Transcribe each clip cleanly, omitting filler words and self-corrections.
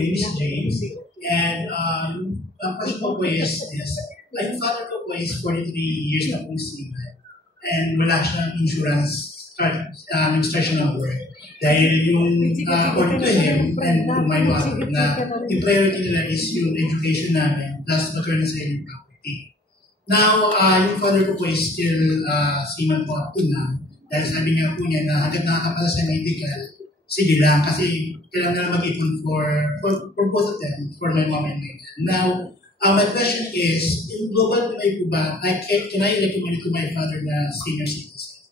name is James. And ang question ko po is, yung father ko po is 43 years na po single. And wala siyang insurance, nag-start siya ng work. Dahil yung, according to him, and to my mother, na yung priority nila is yung education namin, plus magkaroon sa yung property. Now, yung father ko po is still seaman po up to now. Dahil sabi niya po niya na hanggang nakakapala sa medical, sige lang, kasi kailangan nila mag-ipon for both of them, for my mom and my dad. Now, my question is, in global Pinoy po ba, can I recommend to my father na senior citizen?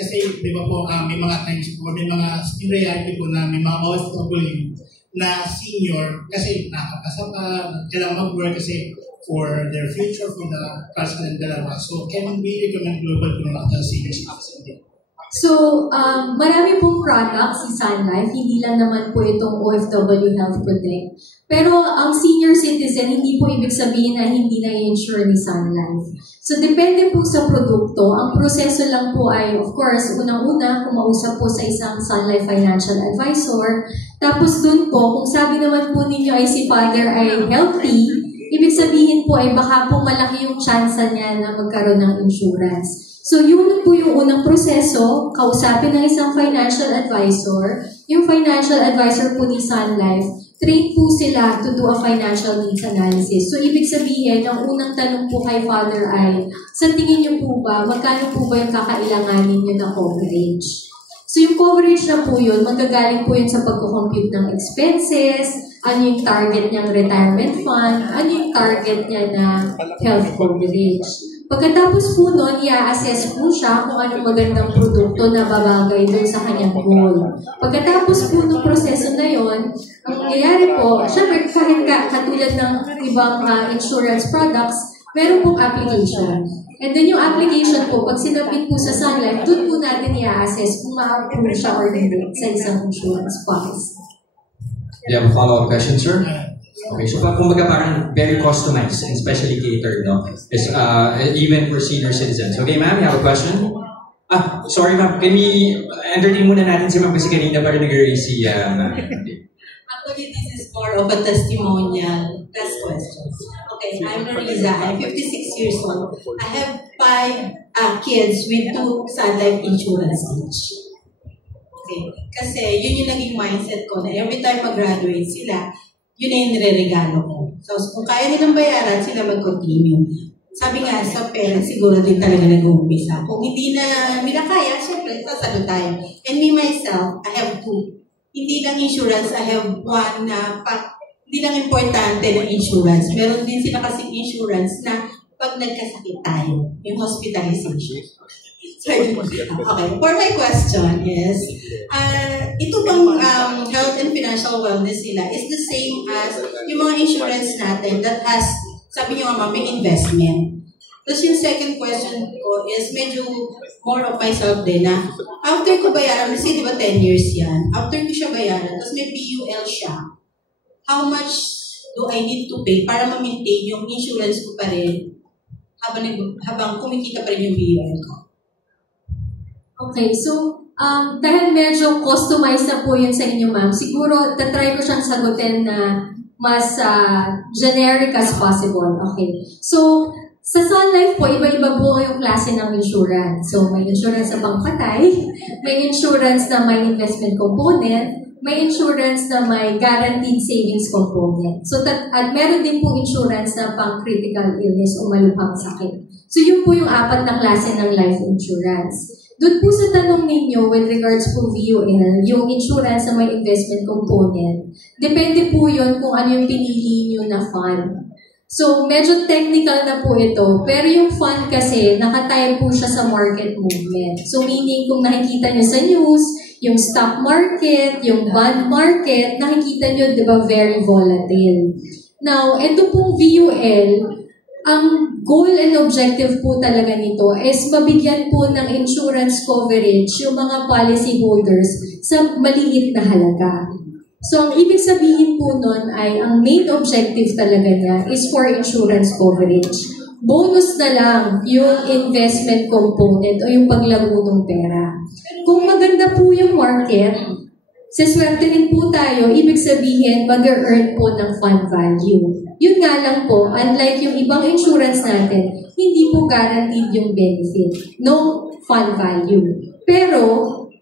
Kasi, di ba po, may mga times po, may mga in reality po na may mga OFW na senior kasi nakapasa pa, kailangan mag-work kasi for their future, for the past ng dalawa. So, can we recommend global Pinoy na senior citizen? So, marami pong products si Sun Life, hindi lang naman po itong OFW Health Protect. Pero ang senior citizen, hindi po ibig sabihin na hindi na-insure ni Sun Life. So, depende po sa produkto. Ang proseso lang po ay, of course, unang-una, kumausap po sa isang Sun Life Financial Advisor. Tapos dun po, kung sabi naman po ninyo ay si father ay healthy, ibig sabihin po ay baka po malaki yung chance niya na magkaroon ng insurance. So, yun po yung unang proseso, kausapin ng isang financial advisor. Yung financial advisor po ni Sun Life, train po sila to do a financial needs analysis. So, ibig sabihin, ang unang tanong po kay father ay, sa tingin niyo po ba, magkano po ba yung kakailanganin niyo na coverage? So, yung coverage na po yun, magagaling po yun sa pagko-compute ng expenses, ano yung target niyang retirement fund, ano yung target niya na health coverage. Pagkatapos po nun, i-assess po siya kung anong magandang produkto na babagay doon sa kanyang goal. Pagkatapos po ng proseso na yon, ang nangyayari po, syempre kahit katulad ng ibang insurance products, meron pong application. And then yung application po, pag sinabit po sa Sun Life, doon po natin i-assess kung ma-approve siya or hindi sa isang insurance policy. Do you have a follow-up question, sir? Okay, so kumbaga parang very customized and specially catered, no? It's, even for senior citizens. Okay, ma'am, you have a question? Sorry ma'am, can we entertain muna natin si ma'am kasi kanina pa rin nag-raise si ma'am. Actually, this is more of a testimonial test question. Okay, I'm Roriza. I'm 56 years old. I have 5 kids with 2 Sun Life insurance each. Okay, kasi yun yung naging mindset ko na every time mag-graduate sila, yun na yung nire-regalo ko. So, kung kaya nilang bayaran, sila mag-continue. Sabi nga, sa parents, siguro din talaga nag-uumpisa. Kung hindi na nila kaya, syempre, sasalo tayo. And me, myself, I have 2. Hindi lang insurance, I have 1 na hindi lang importante ng insurance. Meron din sila kasing insurance na pag nagkasakit tayo, yung hospitalization. Sorry. Okay. For my question is, ito bang health and financial wellness nila is the same as yung mga insurance natin that has, sabi nyo nga may investment. Tapos yung second question ko is medyo more of myself din na after ko bayaran, kasi di ba 10 years yan, after ko siya bayaran, tapos may PUL siya, how much do I need to pay para ma-maintain yung insurance ko pa rin habang kumikita pa rin yung PUL ko? Okay, so dahil medyo customized na po yun sa inyo, ma'am, siguro tatry ko siyang sagutin na mas generic as possible. Okay, so sa Sun Life po, iba-iba po yung klase ng insurance. So may insurance na pangpatay, may insurance na may investment component, may insurance na may guaranteed savings component. So at meron din po insurance na pang critical illness o malubhang sakit. So yun po yung 4 na klase ng life insurance. Doon po sa tanong ninyo with regards po VUL, yung insurance na may investment component, depende po yun kung ano yung pinili nyo na fund. So, medyo technical na po ito, pero yung fund kasi, nakatayo po siya sa market movement. So, meaning kung nakikita nyo sa news, yung stock market, yung bond market, nakikita nyo, di ba, very volatile. Now, ito pong VUL, ang goal and objective po talaga nito is mabigyan po ng insurance coverage yung mga policy holders sa maliit na halaga. So, ang ibig sabihin po nun ay ang main objective talaga niya is for insurance coverage. Bonus na lang yung investment component o yung paglago ng pera. Kung maganda po yung market, Sa swerte rin po tayo, ibig sabihin, mag-earn po ng fund value. Yun nga lang po, unlike yung ibang insurance natin, hindi po guaranteed yung benefit, no fund value. Pero,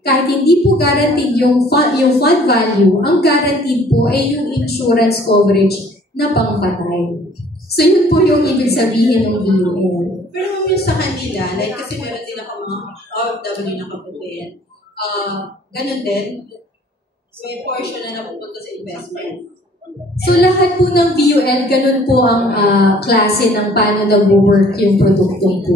kahit hindi po guaranteed yung fund value, ang guaranteed po ay yung insurance coverage na pangpatay. So, yun po yung ibig sabihin ng VUL. Pero yung sa kanila, like kasi meron din ako mga OFW na kapatid, ganun din, may portion na napupunta sa investment. So lahat po ng VUL, ganun po ang klase ng paano nag-work yung produktong po.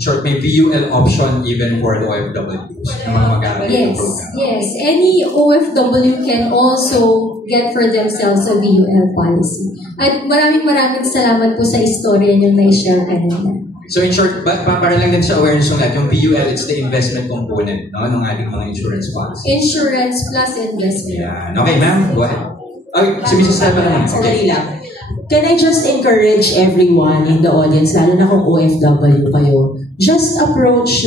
Sure, may VUL option even for the OFWs na mga mag-aaral ng program. Yes. Any OFW can also get for themselves a VUL policy. At maraming salamat po sa istorya niyo na i-share kanina. So in short, para lang din sa awareness ng lahat, yung VUL, it's the investment component ng ating mga insurance policy. Insurance plus investment. Yeah. Okay, ma'am, go ahead. Okay, si Mrs. Stella naman. Sandali lang. Can I just encourage everyone in the audience, lalo na kung OFW kayo, just approach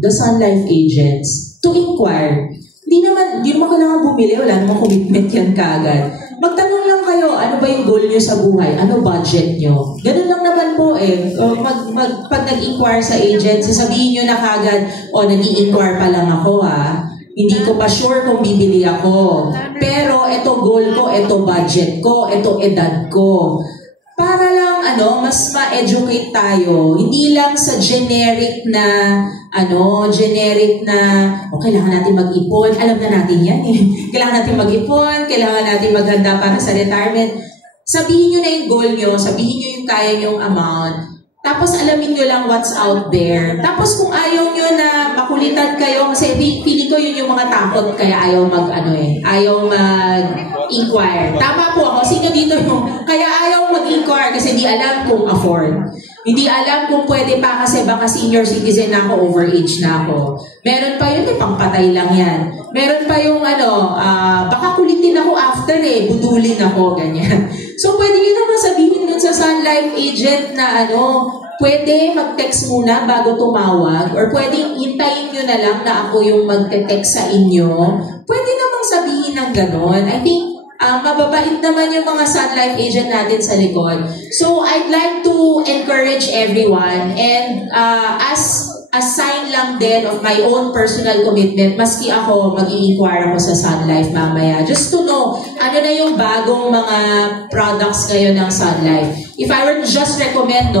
the Sun Life agents to inquire. Di naman kailangan bumili, wala namang commitment yan kaagad. Magtanong lang kayo, ano ba yung goal nyo sa buhay? Ano budget nyo? Ganun lang naman po eh. Pag nag-inquire sa agent, sasabihin nyo na kagad, nag-i-inquire pa lang ako ha. Hindi ko pa sure kung bibili ako. Pero ito goal ko, ito budget ko, ito edad ko. Para lang mas ma-educate tayo. Hindi lang sa generic na kailangan natin mag-ipon. Alam na natin yan eh. Kailangan natin mag-ipon, kailangan natin maghanda para sa retirement. Sabihin nyo na yung goal nyo, sabihin nyo yung kaya nyong amount. Tapos alamin nyo lang what's out there. Tapos kung ayaw nyo na makulitan kayo, kasi feeling ko yun yung mga takot, kaya ayaw mag-inquire. Tama po ako, sino dito yung, kaya ayaw mag-inquire kasi di alam kung afford. Hindi alam kung pwede pa kasi baka senior citizen na ako, overage na ako. Meron pa yun, pangpatay lang yan. Meron pa yung baka kulitin ako after budulin ako, ganyan. So pwede nyo naman sabihin dun sa Sun Life agent na pwede mag-text muna bago tumawag or pwedeng hintayin nyo na lang na ako yung mag-text sa inyo. Pwede namang sabihin ng ganon. I think mababait naman yung mga Sun Life agent natin sa likod. So I'd like to encourage everyone and as a sign lang din of my own personal commitment, maski ako mag-i-inquire ako sa Sun Life mamaya. Just to know, ano na yung bagong mga products ngayon ng Sun Life. If I were to just recommend,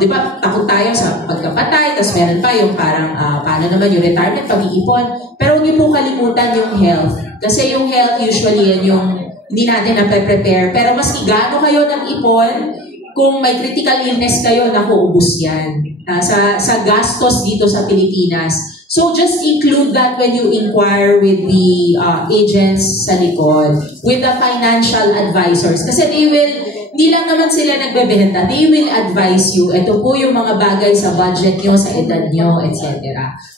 di ba, takot tayo sa pagkapatay, tapos meron pa yung parang, paano naman yung retirement, pag-iipon. Pero huwag niyo po kalimutan yung health. Kasi yung health, usually yan yung hindi natin na-prepare. Pero maski gaano kayo ng ipon, kung may critical illness kayo, ubus yan. Sa gastos dito sa Pilipinas. So just include that when you inquire with the agents sa likod, with the financial advisors. Kasi hindi lang naman sila nagbebenta, they will advise you. Ito po yung mga bagay sa budget nyo, sa edad nyo, etc.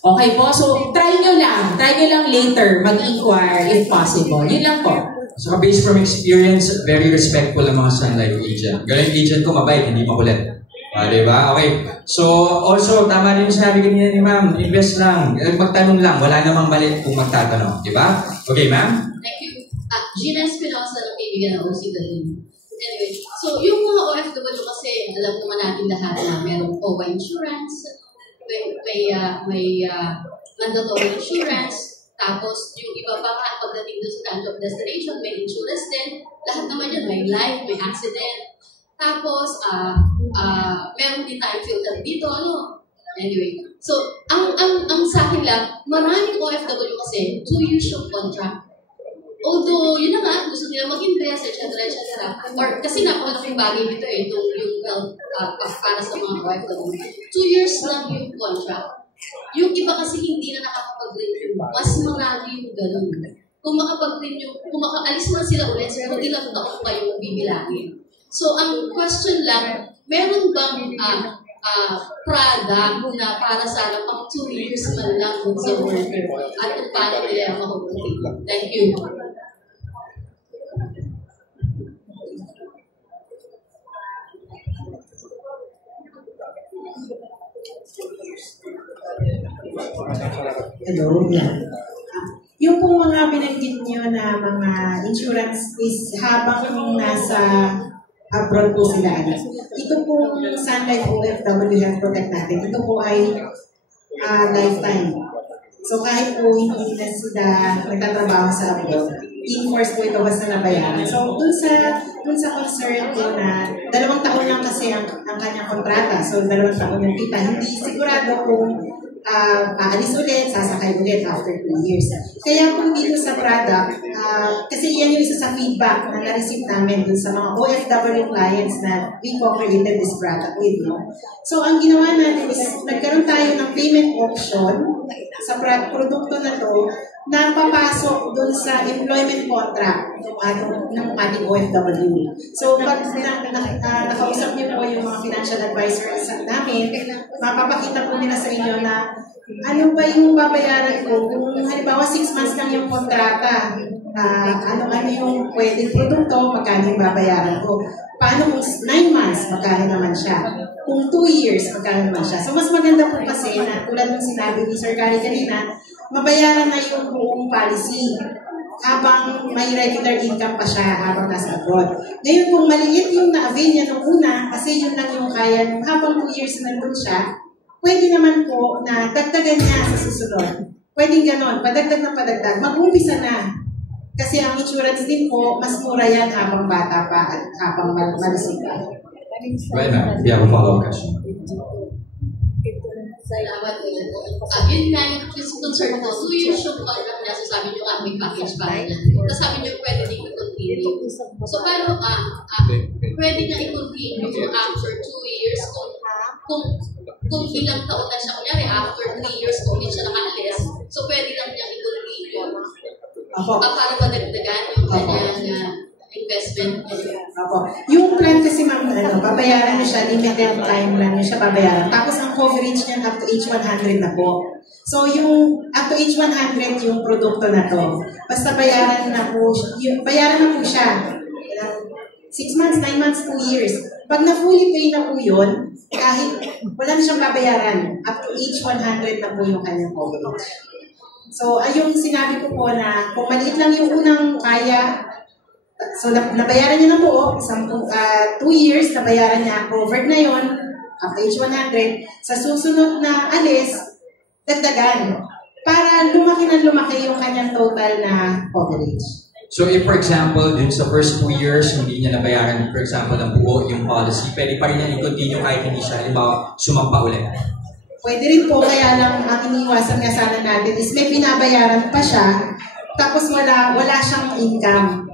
Okay po? So try nyo lang later mag-inquire if possible. Yun lang po. So based from experience, very respectful ang mga Sun Life agent. Ganun yung agent ko, mabait, hindi makulit. Diba? Okay. So, also, tama din yung sinabi kanina ni ma'am, invest lang, magtanong lang, wala namang mali kung magtatanong. Diba? Okay, ma'am? Thank you. Gina Espinosa ng kaibigan ng OCW. Anyway, so yung mga OFW kasi, alam naman natin lahat na merong OWA insurance, may mandatory insurance, tapos yung iba pa nga, pagdating doon sa country of destination, may insurance din. Lahat naman yun, may life, may accident. Tapos, meron din tayong filter dito, Anyway, so, ang sa akin lang, maraming OFW kasi, 2 years of contract. Although, yun na nga, gusto nila mag-invest, etc. Or, kasi napakalaking bagay dito yung health para sa mga OFW. 2 years lang yung contract. Yung iba kasi hindi na nakakapag-renew. Mas marami yung ganun. Kung makapag-renew, kung makaalis man sila ulit, pero ilang taon pa yung bibilangin. So, ang question lang, meron bang product na para sana pang 2 years man lang sa worker at kung paano nila makukulit? Thank you. Hello. Yung po mga binanggit nyo na mga insurance is habang nasa abroad po sila. Ito po Sun Life OFW Health Protect natin. Ito po ay lifetime. So kahit po hindi na sila nagtatrabaho sa abroad, in-force po ito basta nabayaran. So dun sa concern ko na 2 taon lang kasi ang kanyang kontrata. So 2 taon yung kita. Hindi sigurado kung aalis ulit, sasakay ulit after 2 years. Kaya po dito sa product, kasi yan yung isa sa feedback na na-receive namin dun sa mga OFW clients na we co-created this product with. No? So ang ginawa natin is nagkaroon tayo ng payment option sa produkto na to na papasok dun sa employment contract ng ating OFW. So, pag nakausap niyo po yung mga financial advisors namin, mapapakita po nila sa inyo na ano ba yung babayaran ko kung halimbawa 6 months lang yung kontrata, ano yung pwedeng produkto, magkano yung babayaran ko. Paano kung 9 months, magkano naman siya? Kung 2 years, magkano naman siya? So, mas maganda po kasi na tulad ng sinabi ni Sir Gary kanina, mabayaran na yung buong policy habang may regular income pa siya habang nasa abroad. Ngayon, kung maliit yung na-avail niya nung una, kasi yun lang yung kaya, habang 2 years nandun siya, pwede naman po na dagdagan niya sa susunod. Pwede ganon, padagdag na padagdag, mag-umpisa na. Kasi ang insurance din po, mas mura yan habang bata pa at habang malusig pa. Right, ma'am. We have a follow-up question. Salamat po. Yun nga yung concern ko. 2 years yung contract niya, so sabi niyo may package pa rin. Tapos sabi niyo pwede din i-continue. So paano pwede na i-continue after 2 years kung ilang taon na siya, kunyari after 3 years kung hindi siya nakaalis, so pwede lang niya i-continue. Para ba dagdagan yung kanyang investment? Yung plan kasi ma'am, babayaran niyo siya, limited time lang niyo siya babayaran. Tapos ang coverage niya up to age 100 na po. So yung up to age 100 yung produkto na to. Basta bayaran na po siya. 6 months, 9 months, 2 years. Pag na-fully pay na po yun, kahit wala na siyang babayaran, up to age 100 na po yung kanyang coverage. So, yung sinabi ko po na kung maliit lang yung unang kaya, so nabayaran niya na po, 2 years, nabayaran niya, covered na yon up to age 100, sa susunod na alis, dagdagan, para lumaki na lumaki yung kanyang total na coverage. So if for example, dun sa first 2 years, hindi niya nabayaran, for example, ng buo yung policy, pwede pa rin niya i-continue kahit hindi siya, halimbawa, sumampa ulit? Pwede rin po, kaya lang ang iniwasan nga sana natin is may binabayaran pa siya, tapos wala siyang income.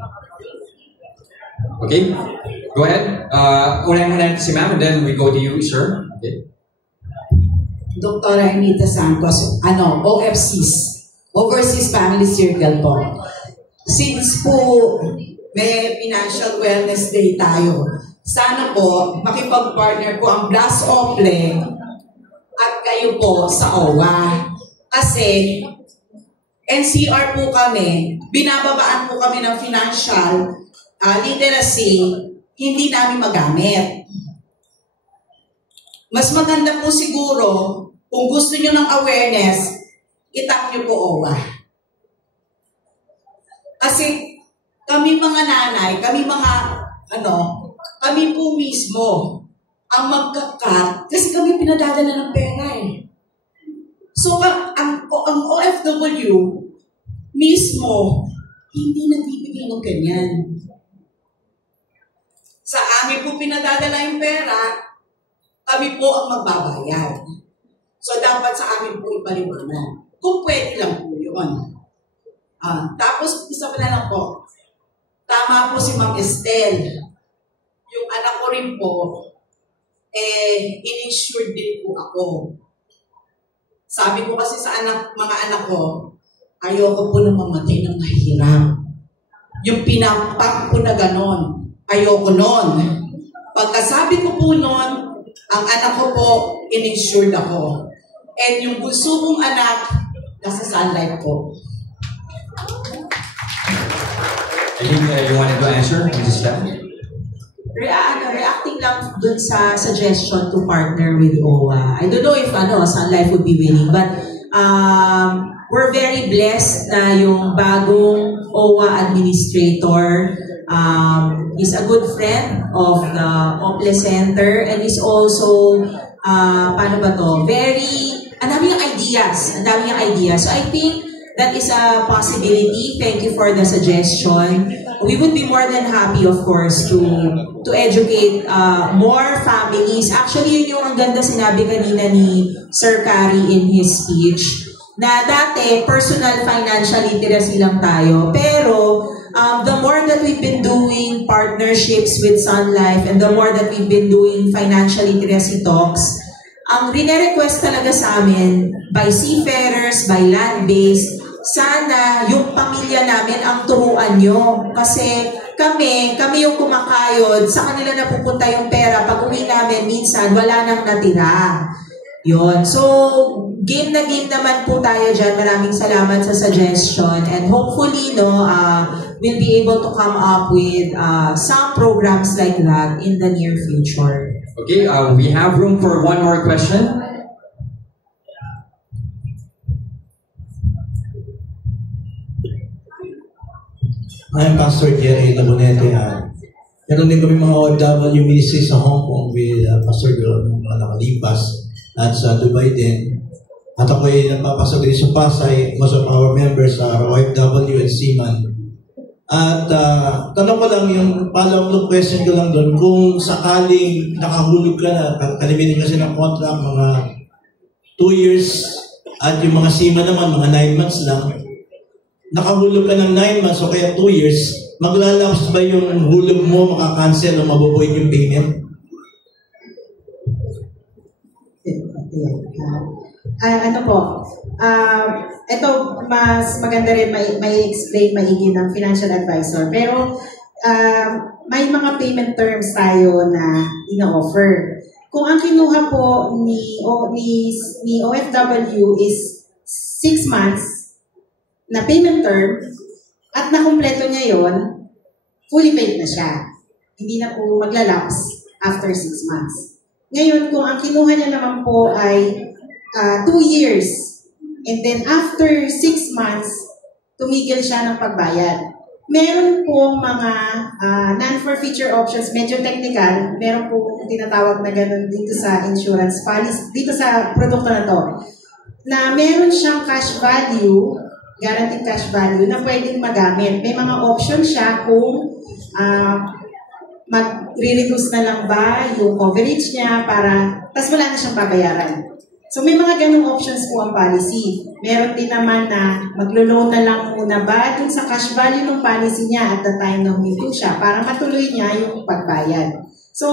Okay, go ahead. Unahin muna si ma'am and then we go to you, sir. Okay. Dr. Anita Santos, OFCs, Overseas Family Circle po. Since po may Financial Wellness Day tayo, sana po makipag-partner po ang Blast Ople at kayo po sa OWA. Kasi NCR po kami, binababaan po kami ng financial literacy, hindi namin magamit. Mas maganda po siguro, kung gusto nyo ng awareness, itap nyo po OWA. Kasi kami mga nanay, kami po mismo ang magkakat kasi kami pinadadala ng pera eh. So, ang OFW mismo, hindi nagbibigay ng ganyan. Sa amin po pinadadala yung pera, kami po ang magbabayad. So, dapat sa amin po ipaliwanag. Kung pwede lang po yun. Tapos, isa pa na lang po. Tama po si Ma'am Estelle. Yung anak ko rin po, in-insured din po ako. Sabi ko kasi sa mga anak ko, ayoko po na mamatay ng mahirap. Yung pinampak po na ganon, ayoko nun. Pagkasabi ko po nun, ang anak ko po, in-insured ako. And yung bunso kong anak, nasa Sun Life po. I think you wanted to answer, Mrs. Steph? Reacting lang dun sa suggestion to partner with OWA. I don't know if Sun Life would be willing, but we're very blessed na yung bagong OWA administrator is a good friend of the Ople Center and is also, paano ba to, ang dami yung ideas. So I think that is a possibility. Thank you for the suggestion. We would be more than happy, of course, to educate more families. Actually, yun yung ang ganda sinabi kanina ni Sir Carrie in his speech, na dati, personal financial literacy lang tayo. Pero, the more that we've been doing partnerships with Sun Life and the more that we've been doing financial literacy talks, ang rine-request talaga sa amin by seafarers, by land-based, sana yung pamilya namin ang turuan nyo. Kasi kami yung kumakayod, sa kanila napupunta yung pera. Pag uwi namin, minsan, wala nang natira. Yun. So, game na game naman po tayo dyan. Maraming salamat sa suggestion. And hopefully, we'll be able to come up with some programs like that in the near future. Okay, we have room for one more question. I'm Pastor Jerry Labonete. Meron din kami mga OFW ministry sa Hong Kong with Pastor Gron, mga nakalipas, at sa Dubai din. At ako ay nagpapasok din sa Pasay, most of our members are OFW and seaman. At tanong ko lang, yung follow-up question ko lang doon, kung sakaling nakahulog ka na, kalimitin kasi ng contract, mga 2 years, at yung mga seaman naman, mga 9 months lang, nakahulog ka ng 9 months o kaya 2 years, maglalapse ba yung hulog mo, makakancel o mabubuhay yung payment? Ito mas maganda rin may explain maigi ng financial advisor. Pero may mga payment terms tayo na ina-offer. Kung ang kinuha po ni OFW is 6 months, na payment term, at nakumpleto niya yon, fully paid na siya. Hindi na po maglalapse after 6 months. Ngayon, kung ang kinuha niya naman po ay 2 years, and then after 6 months, tumigil siya ng pagbayad. Meron po mga non-forfeiture options, medyo technical, meron po tinatawag na ganun dito sa insurance policy, dito sa produkto na to, na meron siyang cash value, guaranteed cash value na pwedeng magamit. May mga option siya kung mag-reduce na lang ba yung coverage niya para, tas wala na siyang babayaran. So may mga ganung options po ang policy. Meron din naman na maglo-loan na lang muna ba dun sa cash value ng policy niya at the time na huminto siya para matuloy niya yung pagbayad. So,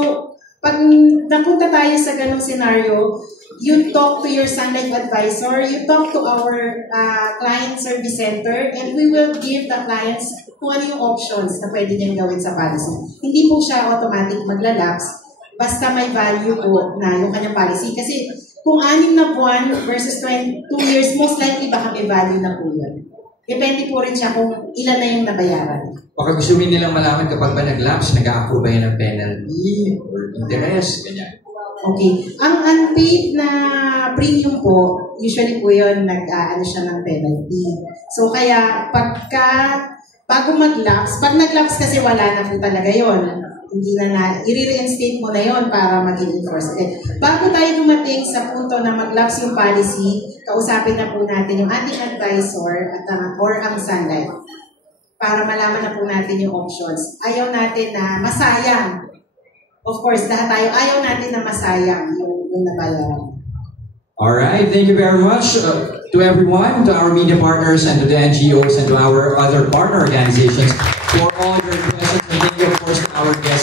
pag napunta tayo sa ganung scenario, you talk to your Sun Life advisor, you talk to our client service center, and we will give the clients kung ano yung options na pwede niyang gawin sa policy. Hindi po siya automatic maglalapse, basta may value po na yung kanyang policy. Kasi kung 6 na buwan versus 2 years, most likely baka may value na po yun. Depende po rin siya kung ilan na yung nabayaran. Baka gusto nilang malaman kapag ba nag-lapse, nag-a-accrue ba yun ng penalty or interest, ganyan. Okay. Ang unpaid na premium po, usually po yun, nag-ano siya ng penalty. So kaya, bago mag-lapse, pag nag-lapse kasi wala na po talaga yun. Hindi na i-reinstate mo na yon para maging enforced. Bago tayo dumating sa punto na mag-lapse yung policy, kausapin na po natin yung ating advisor at or ang Sun Life para malaman na po natin yung options. Ayaw natin na masayang. Of course, lahat tayo ayaw natin na masayang yung nabayaran. Alright, thank you very much to everyone, to our media partners and to the NGOs and to our other partner organizations for all your questions. And thank you, of course, to our guests.